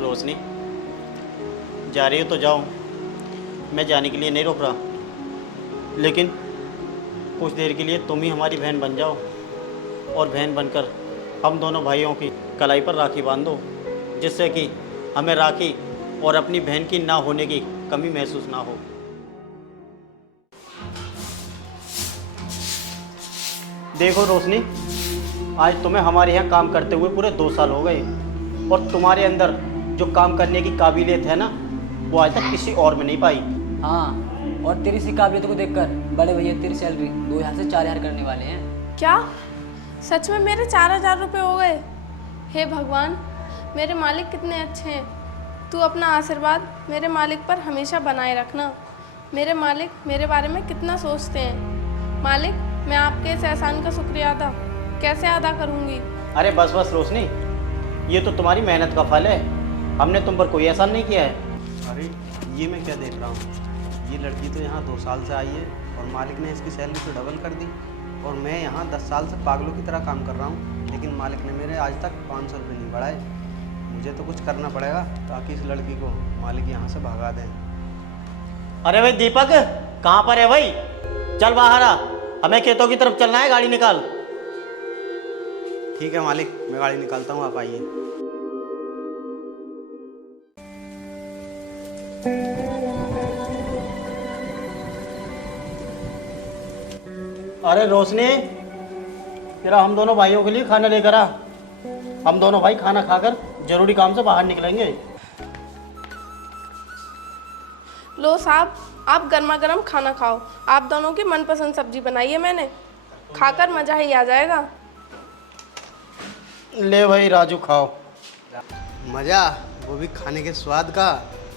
रोशनी, जा रही हो तो जाओ, मैं जाने के लिए नहीं रोक रहा, लेकिन कुछ देर के लिए तुम ही हमारी बहन बन जाओ और बहन बनकर हम दोनों भाइयों की कलाई पर राखी बांध दो, जिससे कि हमें राखी और अपनी बहन की ना होने की कमी महसूस ना हो। देखो रोशनी, आज तुम्हें हमारे यहाँ काम करते हुए पूरे 2 साल हो गए और तुम्हारे अंदर जो काम करने की काबिलियत है ना, वो आज तक किसी और में नहीं पाई। हाँ, और तेरी सी काबिलियत को देखकर बड़े भैया तेरी सैलरी 2000 से 4000 करने वाले हैं। क्या सच में मेरे 4000 रुपये हो गए? हे भगवान, मेरे मालिक कितने अच्छे हैं। तू अपना आशीर्वाद मेरे मालिक पर हमेशा बनाए रखना। मेरे मालिक मेरे बारे में कितना सोचते हैं। मालिक, मैं आपके इस एहसान का शुक्रिया कैसे अदा करूँगी? अरे बस बस रोशनी, ये तो तुम्हारी मेहनत का फल है, हमने तुम पर कोई एहसान नहीं किया है। अरे ये मैं क्या देख रहा हूँ, ये लड़की तो यहाँ 2 साल से आई है और मालिक ने इसकी सैलरी तो डबल कर दी, और मैं यहाँ 10 साल से पागलों की तरह काम कर रहा हूँ, लेकिन मालिक ने मेरे आज तक 500 रुपये नहीं बढ़ाए। मुझे तो कुछ करना पड़ेगा ताकि इस लड़की को मालिक यहाँ से भगा दें। अरे भाई दीपक, कहाँ पर है भाई? चल बाहर आ, हमें खेतों की तरफ चलना है, गाड़ी निकाल। ठीक है मालिक, मैं गाड़ी निकालता हूँ, आप आइए। अरे रोशनी, जरा हम दोनों भाइयों के लिए खाना लेकर आ। हम दोनों भाई खाना खाकर जरूरी काम से बाहर निकलेंगे। लो साहब, आप गर्मा गर्म खाना खाओ। आप दोनों की मनपसंद सब्जी बनाई है मैंने, खाकर मज़ा ही आ जाएगा। ले भाई राजू, खाओ। मज़ा, वो भी खाने के स्वाद का।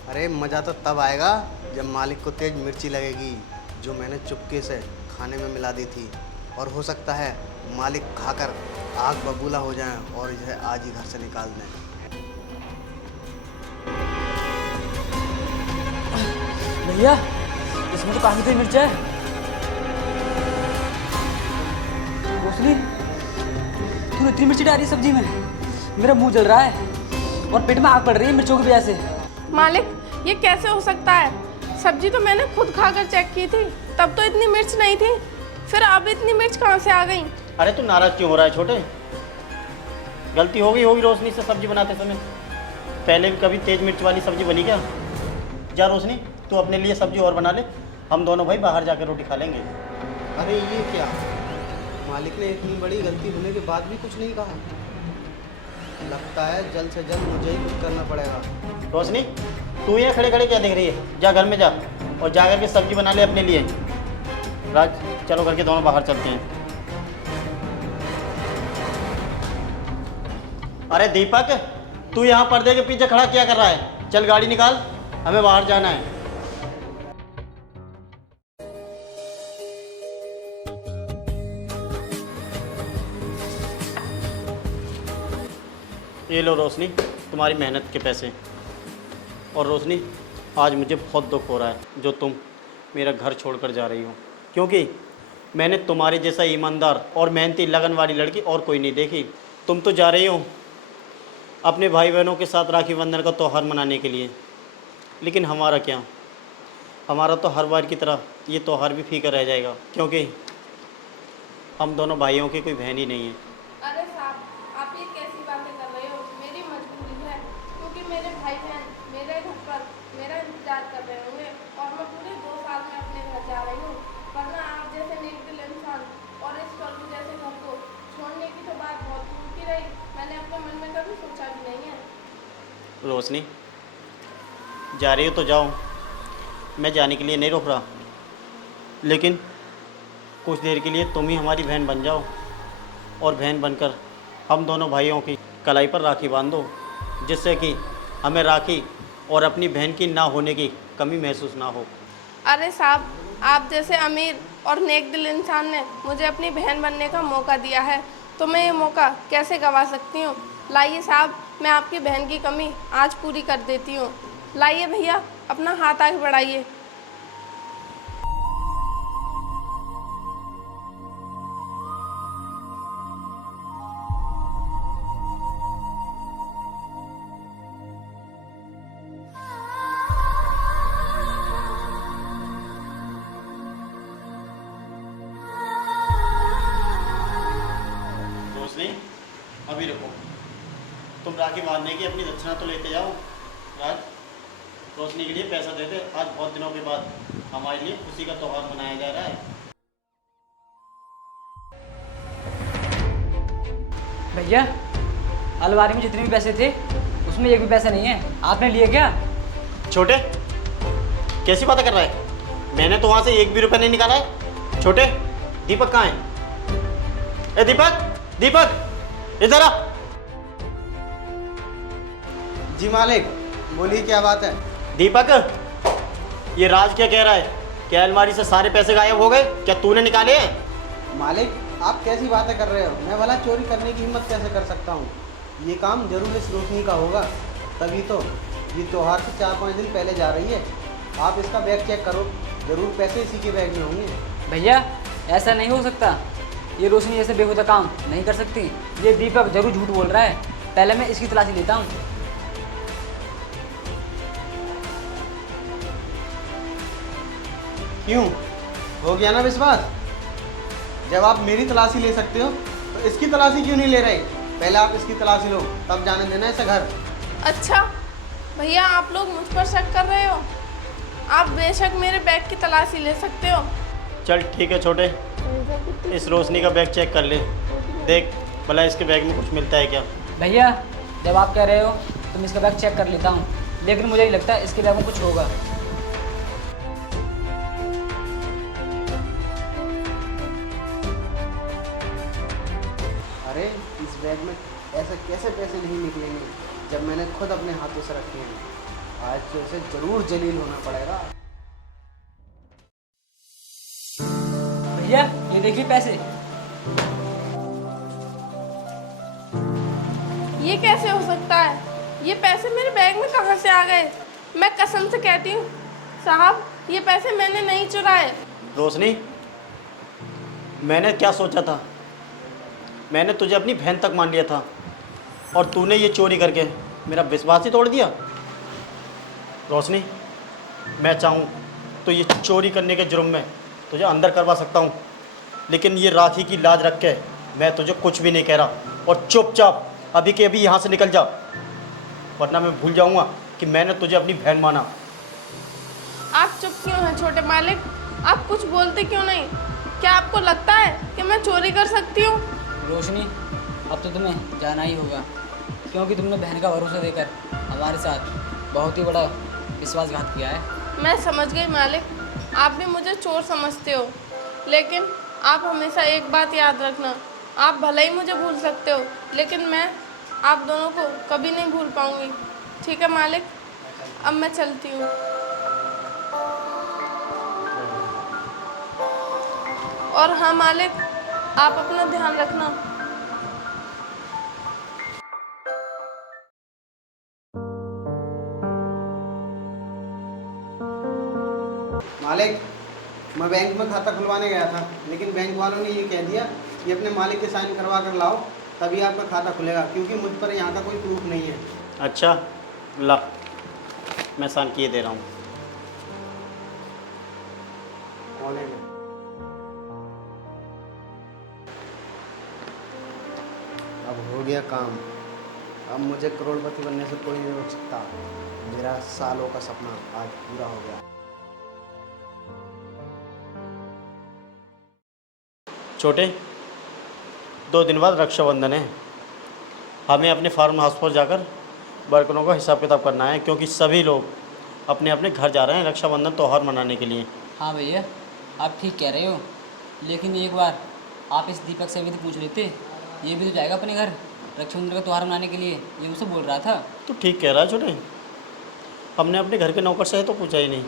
अरे मज़ा तो तब आएगा जब मालिक को तेज मिर्ची लगेगी, जो मैंने चुपके से खाने में मिला दी थी, और हो सकता है मालिक खाकर आग बबूला हो जाए और इसे आज ही घर से निकाल दें। भैया, इसमें तो काफी तेज मिर्च है। रोशनी, तू इतनी मिर्ची डाली सब्जी में, मेरा मुंह जल रहा है और पेट में आग पड़ रही है मिर्चों की वजह से। मालिक, ये कैसे हो सकता है? सब्जी तो मैंने खुद खाकर चेक की थी, तब तो इतनी मिर्च नहीं थी, फिर अब इतनी मिर्च कहाँ से आ गई? अरे तू नाराज क्यों हो रहा है छोटे? गलती हो गई होगी रोशनी से सब्जी बनाते समय। पहले भी कभी तेज मिर्च वाली सब्जी बनी क्या? जा रोशनी, तू अपने लिए सब्जी और बना ले, हम दोनों भाई बाहर जाकर रोटी खा लेंगे। अरे ये क्या, मालिक ने इतनी बड़ी गलती होने के बाद भी कुछ नहीं कहा। लगता है जल्द से जल्द मुझे ही कुछ करना पड़ेगा। रोशनी, तू यहाँ खड़े खड़े क्या देख रही है? जा घर में जा और जा करके सब्जी बना ले अपने लिए। राज, चलो घर के दोनों बाहर चलते हैं। अरे दीपक, तू यहाँ पर्दे के पीछे खड़ा क्या कर रहा है? चल गाड़ी निकाल, हमें बाहर जाना है। ये लो रोशनी, तुम्हारी मेहनत के पैसे। और रोशनी, आज मुझे बहुत दुख हो रहा है जो तुम मेरा घर छोड़कर जा रही हो, क्योंकि मैंने तुम्हारे जैसा ईमानदार और मेहनती लगन वाली लड़की और कोई नहीं देखी। तुम तो जा रही हो अपने भाई बहनों के साथ राखी बंधन का त्यौहार मनाने के लिए, लेकिन हमारा क्या? हमारा तो हर बार की तरह ये त्यौहार भी फीका रह जाएगा, क्योंकि हम दोनों भाइयों की कोई बहन ही नहीं है। अरे साहब, आप ये कैसी बातें कर रहे हो? मेरी मजबूरी है, क्योंकि मेरे भाई बहन मेरे घर पर मेरा इंतजार कर रहे होंगे और मैं पूरे 2 साल में अपने घर जा रही हूँ। वरना आप जैसे नेक दिल इंसान और इस स्वर्ग जैसे घर को छोड़ने की तो बात बहुत दूर की रही। मैंने अपने मन में कभी सोचा भी नहीं है। रोशनी, जा रही हो तो जाओ, मैं जाने के लिए नहीं रोक रहा, लेकिन कुछ देर के लिए तुम ही हमारी बहन बन जाओ और बहन बनकर हम दोनों भाइयों की कलाई पर राखी बांध दो, जिससे कि हमें राखी और अपनी बहन की ना होने की कमी महसूस ना हो। अरे साहब, आप जैसे अमीर और नेक दिल इंसान ने मुझे अपनी बहन बनने का मौका दिया है, तो मैं ये मौका कैसे गंवा सकती हूँ? लाइए साहब, मैं आपकी बहन की कमी आज पूरी कर देती हूँ। लाइए भैया, अपना हाथ आगे बढ़ाइए। मारने की अपनी दक्षिणा तो लेते जाओ। राज, रोशनी के लिए पैसा दे दे। आज बहुत दिनों के बाद हमारे लिए खुशी का त्यौहार मनाया जा रहा है। भैया, अलमारी में जितने भी पैसे थे उसमें एक भी पैसा नहीं है, आपने लिए क्या? छोटे, कैसी बातें कर रहा है? मैंने तो वहाँ से एक भी रुपया नहीं निकाला है। छोटे, दीपक कहाँ है? ए दीपक, दीपक इधर आ। जी मालिक, बोलिए क्या बात है? दीपक, ये राज क्या कह रहा है? क्या अलमारी से सारे पैसे गायब हो गए? क्या तूने निकाले हैं? मालिक, आप कैसी बातें कर रहे हो? मैं भला चोरी करने की हिम्मत कैसे कर सकता हूँ? ये काम जरूर इस रोशनी का होगा, तभी तो ये त्यौहार से 4-5 दिन पहले जा रही है। आप इसका बैग चेक करो, जरूर पैसे इसी के बैग में होंगे। भैया, ऐसा नहीं हो सकता। ये रोशनी जैसे बेहुदा काम नहीं कर सकती। ये दीपक जरूर झूठ बोल रहा है। पहले मैं इसकी तलाशी लेता हूँ। क्यों, हो गया ना विश्वास? जब आप मेरी तलाशी ले सकते हो तो इसकी तलाशी क्यों नहीं ले रहे? पहले आप इसकी तलाशी लो, तब जाने देना इसे घर। अच्छा भैया, आप लोग मुझ पर शक कर रहे हो? आप बेशक मेरे बैग की तलाशी ले सकते हो। चल ठीक है छोटे, इस रोशनी का बैग चेक कर ले। देख भला इसके बैग में कुछ मिलता है क्या। भैया, जब आप कह रहे हो तो मैं इसका बैग चेक कर लेता हूँ, लेकिन मुझे नहीं लगता इसके बैग में कुछ होगा। अरे इस बैग में ऐसे कैसे पैसे नहीं निकलेंगे जब मैंने खुद अपने हाथों से रखे हैं? आज तो इसे जरूर जलील होना पड़ेगा। भैया, ये देखिए पैसे। ये कैसे हो सकता है? ये पैसे मेरे बैग में कहाँ से आ गए? मैं कसम से कहती हूँ साहब, ये पैसे मैंने नहीं चुराए। रोशनी, मैंने क्या सोचा था? मैंने तुझे अपनी बहन तक मान लिया था और तूने ये चोरी करके मेरा विश्वास ही तोड़ दिया। रोशनी, मैं चाहूँ तो ये चोरी करने के जुर्म में तुझे अंदर करवा सकता हूँ, लेकिन ये राखी की लाज रख के मैं तुझे कुछ भी नहीं कह रहा। और चुपचाप अभी के अभी यहाँ से निकल जा, वरना मैं भूल जाऊँगा कि मैंने तुझे अपनी बहन माना। आप चुप क्यों हैं छोटे मालिक? आप कुछ बोलते क्यों नहीं? क्या आपको लगता है कि मैं चोरी कर सकती हूँ? रोशनी, अब तो तुम्हें जाना ही होगा, क्योंकि तुमने बहन का भरोसा देकर हमारे साथ बहुत ही बड़ा विश्वासघात किया है। मैं समझ गई मालिक, आप भी मुझे चोर समझते हो, लेकिन आप हमेशा एक बात याद रखना, आप भले ही मुझे भूल सकते हो, लेकिन मैं आप दोनों को कभी नहीं भूल पाऊंगी। ठीक है मालिक, अब मैं चलती हूँ। और हाँ मालिक, आप अपना ध्यान रखना। मालिक, मैं बैंक में खाता खुलवाने गया था, लेकिन बैंक वालों ने ये कह दिया कि अपने मालिक के साइन करवा कर लाओ, तभी आपका खाता खुलेगा, क्योंकि मुझ पर यहाँ का कोई प्रूफ नहीं है। अच्छा ला, मैं साइन किए दे रहा हूँ। कौन है? अब हो गया काम। अब मुझे करोड़पति बनने से कोई नहीं रोक सकता। मेरा सालों का सपना आज पूरा हो गया। छोटे, 2 दिन बाद रक्षाबंधन है। हमें अपने फार्म हाउस पर जाकर बर्तनों का हिसाब किताब करना है, क्योंकि सभी लोग अपने अपने घर जा रहे हैं रक्षाबंधन त्यौहार मनाने के लिए। हाँ भैया, आप ठीक कह रहे हो, लेकिन एक बार आप इस दीपक से भी तो पूछ लेते। ये भी तो जाएगा अपने घर रक्षाबंधन का त्यौहार मनाने के लिए, ये मुझसे बोल रहा था। तो ठीक कह रहा है छोटे, हमने अपने घर के नौकर से तो पूछा ही नहीं।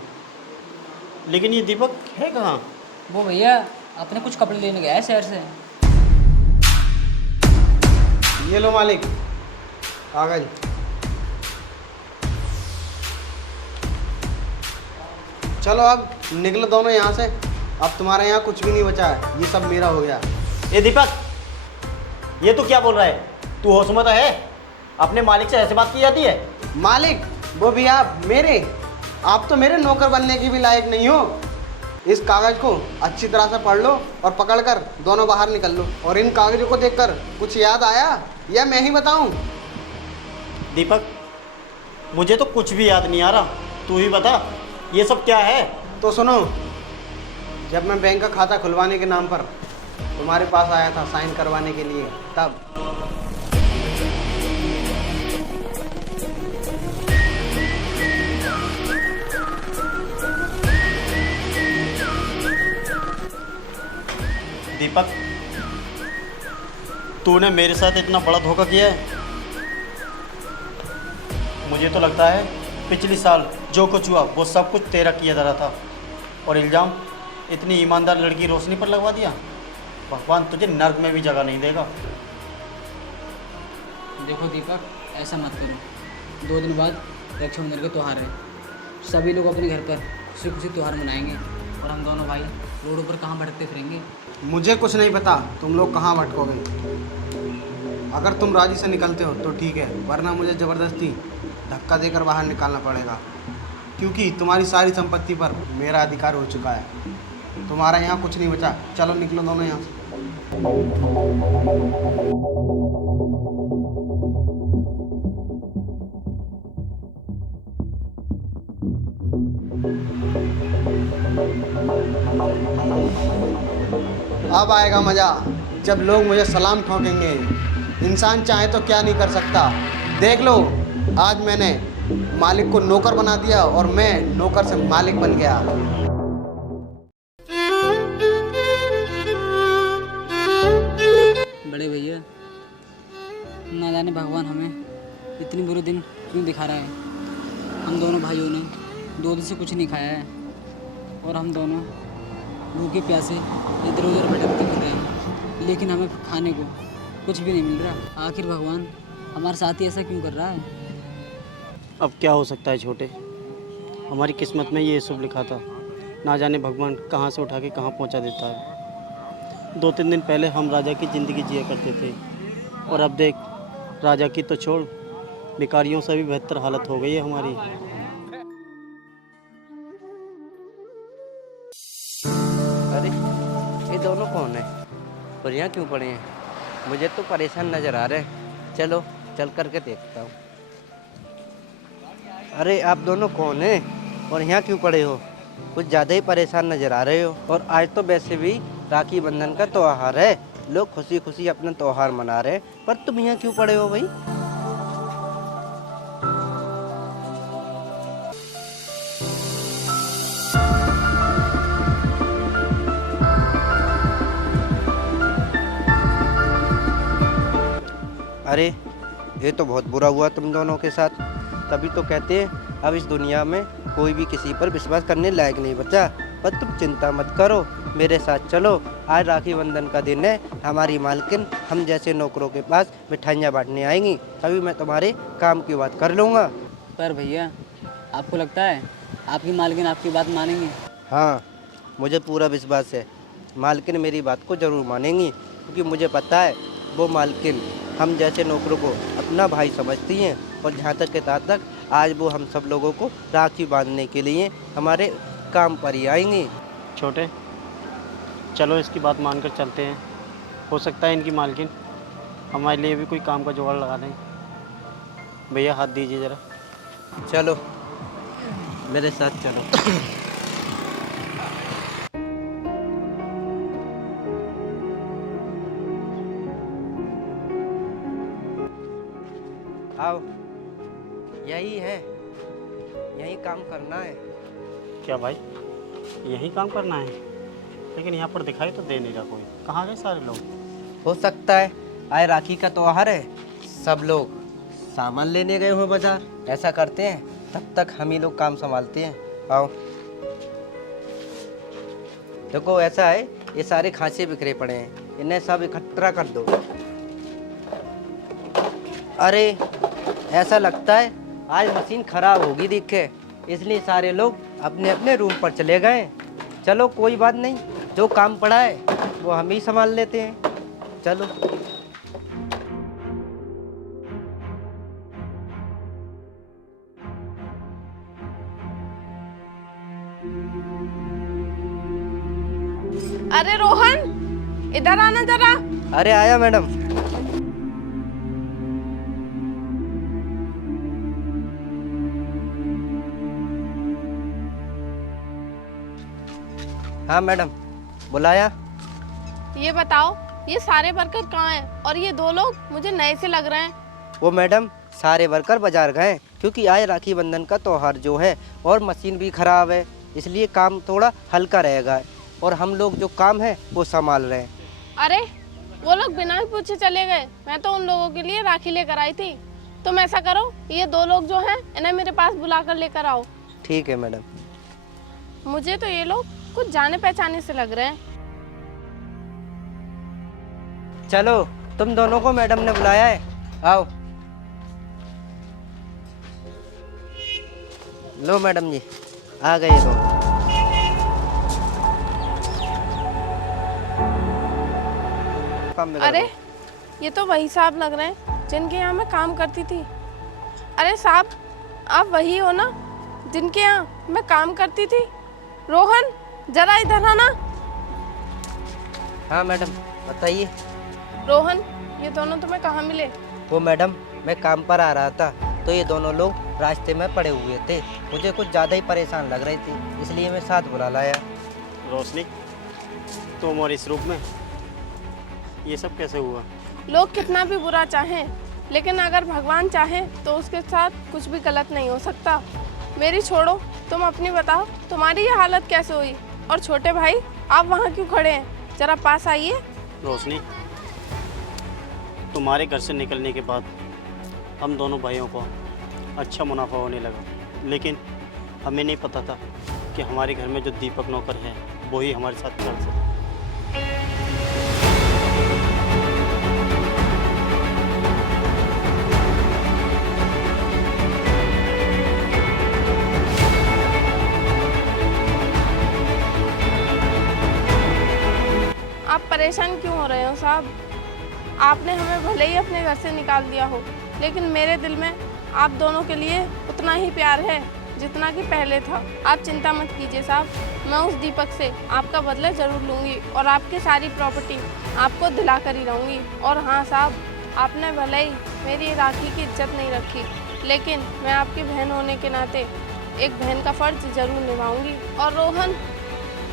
लेकिन ये दीपक है कहाँ? वो भैया अपने कुछ कपड़े लेने गया है शहर से। ये लो मालिक, कागज। चलो अब निकलो दोनों यहाँ से। अब तुम्हारे यहाँ कुछ भी नहीं बचा है, ये सब मेरा हो गया। ये दीपक, ये तू क्या बोल रहा है? तू होश में तो है? अपने मालिक से ऐसे बात की जाती है? मालिक, वो भी आप तो मेरे नौकर बनने की भी लायक नहीं हो। इस कागज को अच्छी तरह से पढ़ लो और पकड़कर दोनों बाहर निकल लो। और इन कागजों को देखकर कुछ याद आया या मैं ही बताऊं? दीपक, मुझे तो कुछ भी याद नहीं आ रहा, तू ही बता ये सब क्या है। तो सुनो, जब मैं बैंक का खाता खुलवाने के नाम पर तुम्हारे पास आया था साइन करवाने के लिए, तब दीपक, तूने मेरे साथ इतना बड़ा धोखा किया है। मुझे तो लगता है पिछली साल जो कुछ हुआ वो सब कुछ तेरा किया जा रहा था, और इल्ज़ाम इतनी ईमानदार लड़की रोशनी पर लगवा दिया। भगवान तुझे नर्क में भी जगह नहीं देगा। देखो दीपक, ऐसा मत करो। 2 दिन बाद रक्षाबंधन का त्यौहार है। सभी लोग अपने घर पर खुशी खुशी त्यौहार मनाएंगे, और हम दोनों भाई रोडों पर कहाँ भटकते फिरेंगे। मुझे कुछ नहीं पता तुम लोग कहाँ भटकोगे। अगर तुम राजी से निकलते हो तो ठीक है, वरना मुझे ज़बरदस्ती धक्का देकर बाहर निकालना पड़ेगा, क्योंकि तुम्हारी सारी संपत्ति पर मेरा अधिकार हो चुका है। तुम्हारा यहाँ कुछ नहीं बचा। चलो निकलो दोनों यहाँ से। अब आएगा मज़ा जब लोग मुझे सलाम ठोकेंगे। इंसान चाहे तो क्या नहीं कर सकता। देख लो, आज मैंने मालिक को नौकर बना दिया और मैं नौकर से मालिक बन गया। बड़े भैया, ना जाने भगवान हमें इतनी बुरे दिन क्यों दिखा रहा है। हम दोनों भाइयों ने 2 दिन से कुछ नहीं खाया है, और हम दोनों भूखे प्यासे इधर उधर भटकते फिर रहे हैं, लेकिन हमें खाने को कुछ भी नहीं मिल रहा। आखिर भगवान हमारे साथ ही ऐसा क्यों कर रहा है। अब क्या हो सकता है छोटे, हमारी किस्मत में ये शुभ लिखा था। ना जाने भगवान कहाँ से उठा के कहाँ पहुँचा देता है। 2-3 दिन पहले हम राजा की ज़िंदगी जिया करते थे, और अब देख, राजा की तो छोड़, भिखारियों से भी बेहतर हालत हो गई है हमारी। अरे ये दोनों कौन है और यहाँ क्यों पड़े हैं? मुझे तो परेशान नज़र आ रहे हैं। चलो चल करके देखता हूँ। अरे आप दोनों कौन हैं और यहाँ क्यों पड़े हो? कुछ ज़्यादा ही परेशान नज़र आ रहे हो। और आज तो वैसे भी राखी बंधन का त्यौहार है, लोग खुशी खुशी अपना त्यौहार मना रहे हैं, पर तुम यहाँ क्यों पड़े हो भाई? अरे ये तो बहुत बुरा हुआ तुम दोनों के साथ। तभी तो कहते हैं अब इस दुनिया में कोई भी किसी पर विश्वास करने लायक नहीं बचा। पर तुम चिंता मत करो, मेरे साथ चलो। आज राखी बंधन का दिन है। हमारी मालकिन हम जैसे नौकरों के पास मिठाइयाँ बांटने आएंगी, तभी मैं तुम्हारे काम की बात कर लूँगा। पर भैया, आपको लगता है आपकी मालकिन आपकी बात मानेंगी? हाँ, मुझे पूरा विश्वास है मालकिन मेरी बात को ज़रूर मानेंगी, क्योंकि मुझे पता है वो मालकिन हम जैसे नौकरों को अपना भाई समझती हैं। और जहाँ तक के तक आज वो हम सब लोगों को राखी बांधने के लिए हमारे काम पर ही आएंगी। छोटे, चलो इसकी बात मानकर चलते हैं। हो सकता है इनकी मालकिन हमारे लिए भी कोई काम का जुगाड़ लगा दें। भैया हाथ दीजिए ज़रा। चलो मेरे साथ चलो। आओ, यही है, यही काम करना है। क्या भाई, यही काम करना है? लेकिन यहाँ पर दिखाई तो दे नहीं रहा कोई। कहाँ गए सारे लोग? हो सकता है आज राखी का त्योहार है, सब लोग सामान लेने गए हो बाजार। ऐसा करते हैं, तब तक हम ही लोग काम संभालते हैं। आओ, देखो ऐसा है, ये सारे खांचे बिखरे पड़े हैं, इन्हें सब इकट्ठा कर दो। अरे ऐसा लगता है आज मशीन खराब होगी दिखे, इसलिए सारे लोग अपने अपने रूम पर चले गए। चलो कोई बात नहीं, जो काम पड़ा है वो हम ही संभाल लेते हैं। चलो। अरे रोहन, इधर आना जरा। अरे आया मैडम। हाँ मैडम, बुलाया? ये बताओ, ये सारे वर्कर कहाँ हैं और ये दो लोग मुझे नए से लग रहे हैं। वो मैडम सारे वर्कर बाजार गए, क्योंकि आज राखी बंधन का त्यौहार जो है और मशीन भी खराब है, इसलिए काम थोड़ा हल्का रहेगा और हम लोग जो काम है वो संभाल रहे हैं। अरे वो लोग बिना ही पूछे चले गए। मैं तो उन लोगों के लिए राखी लेकर आई थी। तुम ऐसा करो, ये दो लोग जो हैं इन्हें मेरे पास बुला कर लेकर आओ। ठीक है मैडम। मुझे तो ये लोग कुछ जाने पहचाने से लग रहे हैं। चलो, तुम दोनों को मैडम ने बुलाया है, आओ। लो मैडम जी, आ गए दो। अरे ये तो वही साहब लग रहे हैं जिनके यहाँ मैं काम करती थी। अरे साहब, आप वही हो ना जिनके यहाँ मैं काम करती थी? रोहन, जरा इधर आना। हाँ मैडम, बताइए। रोहन, ये दोनों तुम्हें कहाँ मिले? वो मैडम, मैं काम पर आ रहा था तो ये दोनों लोग रास्ते में पड़े हुए थे। मुझे कुछ ज़्यादा ही परेशान लग रही थी, इसलिए मैं साथ बुला लाया। रोशनी, तुम और इस रूप में ये सब कैसे हुआ? लोग कितना भी बुरा चाहें, लेकिन अगर भगवान चाहे तो उसके साथ कुछ भी गलत नहीं हो सकता। मेरी छोड़ो, तुम अपनी बताओ, तुम्हारी ये हालत कैसे हुई? और छोटे भाई, आप वहाँ क्यों खड़े हैं? जरा पास आइए। रोशनी, तुम्हारे घर से निकलने के बाद हम दोनों भाइयों को अच्छा मुनाफा होने लगा, लेकिन हमें नहीं पता था कि हमारे घर में जो दीपक नौकर है वो ही हमारे साथ चल सकता। आप परेशान क्यों हो रहे हो साहब? आपने हमें भले ही अपने घर से निकाल दिया हो, लेकिन मेरे दिल में आप दोनों के लिए उतना ही प्यार है जितना कि पहले था। आप चिंता मत कीजिए साहब, मैं उस दीपक से आपका बदला ज़रूर लूँगी और आपकी सारी प्रॉपर्टी आपको दिला कर ही रहूँगी। और हाँ साहब, आपने भले ही मेरी राखी की इज्जत नहीं रखी, लेकिन मैं आपकी बहन होने के नाते एक बहन का फ़र्ज ज़रूर निभाऊँगी। और रोहन,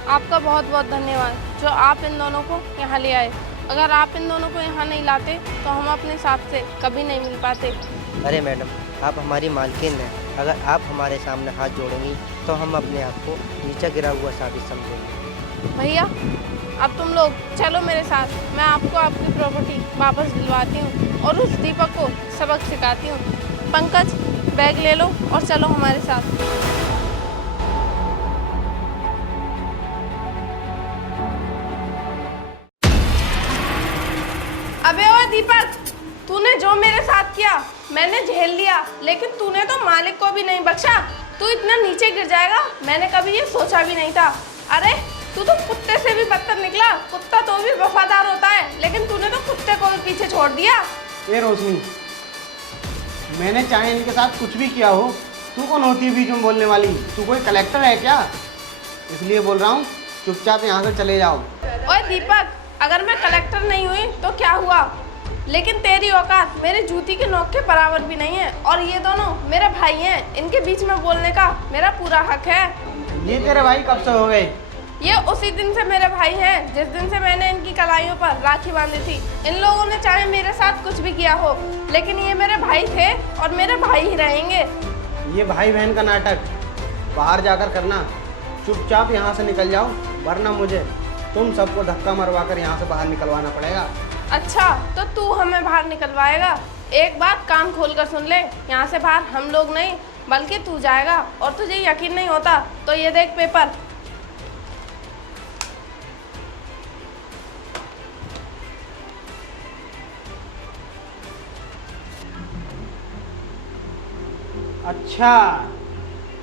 आपका बहुत बहुत धन्यवाद जो आप इन दोनों को यहाँ ले आए। अगर आप इन दोनों को यहाँ नहीं लाते तो हम अपने साथ से कभी नहीं मिल पाते। अरे मैडम, आप हमारी मालकिन हैं, अगर आप हमारे सामने हाथ जोड़ेंगी तो हम अपने आप को नीचे गिरा हुआ साबित समझेंगे। भैया, अब तुम लोग चलो मेरे साथ, मैं आपको आपकी प्रॉपर्टी वापस दिलवाती हूँ और उस दीपक को सबक सिखाती हूँ। पंकज, बैग ले लो और चलो हमारे साथ। अबे ओ दीपक, तूने जो मेरे साथ किया मैंने झेल लिया, लेकिन तूने तो मालिक को भी नहीं बख्शा। तू इतना नीचे गिर जाएगा मैंने कभी ये सोचा भी नहीं था। अरे तू तो कुत्ते से भी बदतर निकला। कुत्ता तो भी वफादार होता है, लेकिन तूने तो कुत्ते को भी पीछे छोड़ दिया। ए रोशनी, मैंने चाहे इनके साथ कुछ भी किया हो, तू कौन होती है बीच में बोलने वाली? तू कोई कलेक्टर है क्या? इसलिए बोल रहा हूँ, चुपचाप यहाँ से चले जाओ। ओए दीपक, अगर मैं कलेक्टर नहीं हुई तो क्या हुआ, लेकिन तेरी औकात मेरी जूती के नोक के बराबर भी नहीं है। और ये दोनों मेरे भाई हैं, इनके बीच में बोलने का मेरा पूरा हक है। ये तेरे भाई कब से हो गए? ये उसी दिन से मेरे भाई हैं जिस दिन से मैंने इनकी कलाइयों पर राखी बांधी थी। इन लोगों ने चाहे मेरे साथ कुछ भी किया हो, लेकिन ये मेरे भाई थे और मेरे भाई ही रहेंगे। ये भाई बहन का नाटक बाहर जाकर करना। चुपचाप यहाँ से निकल जाओ, वरना मुझे तुम सबको धक्का मरवा कर यहाँ से बाहर निकलवाना पड़ेगा। अच्छा, तो तू हमें बाहर निकलवाएगा? एक बात कान खोल कर सुन ले, यहाँ से बाहर हम लोग नहीं बल्कि तू जाएगा। और तुझे यकीन नहीं होता तो ये देख पेपर। अच्छा,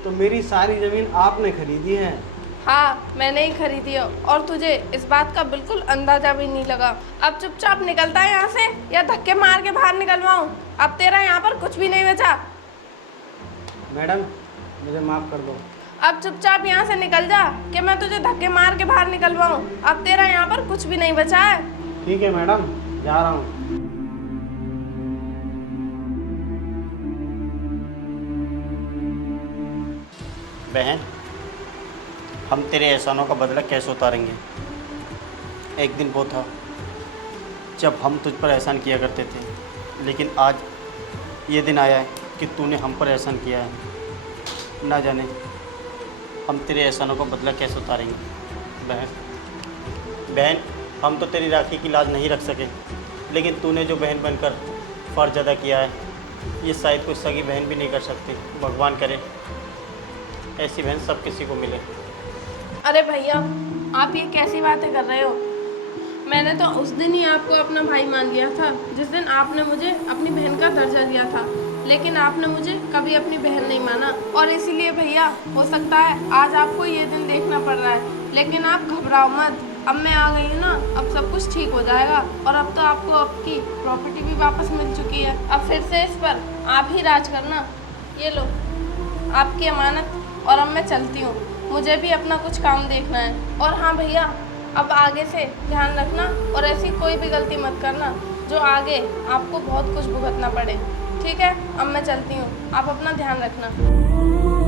तो मेरी सारी ज़मीन आपने खरीदी है? हाँ, मैंने ही खरीदी है और तुझे इस बात का बिल्कुल अंदाजा भी नहीं लगा। अब चुपचाप निकलता है यहाँ से या धक्के मार के बाहर निकलवाऊँ? अब तेरा यहाँ पर कुछ भी नहीं बचा। मैडम, मुझे माफ़ कर दो। अब चुपचाप यहाँ से निकल जा कि मैं तुझे धक्के मार के बाहर निकलवाऊँ। अब तेरा यहाँ पर कुछ भी नहीं बचा है। ठीक है मैडम, जा रहा हूँ। बहन, हम तेरे एहसानों का बदला कैसे उतारेंगे। एक दिन वो था जब हम तुझ पर एहसान किया करते थे, लेकिन आज ये दिन आया है कि तूने हम पर एहसान किया है। ना जाने हम तेरे एहसानों का बदला कैसे उतारेंगे। बहन, हम तो तेरी राखी की लाज नहीं रख सके, लेकिन तूने जो बहन बनकर फ़र्ज अदा किया है, ये शायद कोई सगी बहन भी नहीं कर सकती। भगवान करे ऐसी बहन सब किसी को मिले। अरे भैया, आप ये कैसी बातें कर रहे हो। मैंने तो उस दिन ही आपको अपना भाई मान लिया था जिस दिन आपने मुझे अपनी बहन का दर्जा दिया था, लेकिन आपने मुझे कभी अपनी बहन नहीं माना। और इसीलिए भैया, हो सकता है आज आपको ये दिन देखना पड़ रहा है, लेकिन आप घबराओ मत। अब मैं आ गई हूँ ना, अब सब कुछ ठीक हो जाएगा। और अब तो आपको आपकी प्रॉपर्टी भी वापस मिल चुकी है। अब फिर से इस पर आप ही राज करना। ये लो आपकी अमानत, और अब मैं चलती हूँ, मुझे भी अपना कुछ काम देखना है। और हाँ भैया, अब आगे से ध्यान रखना और ऐसी कोई भी गलती मत करना जो आगे आपको बहुत कुछ भुगतना पड़े। ठीक है, अब मैं चलती हूँ, आप अपना ध्यान रखना।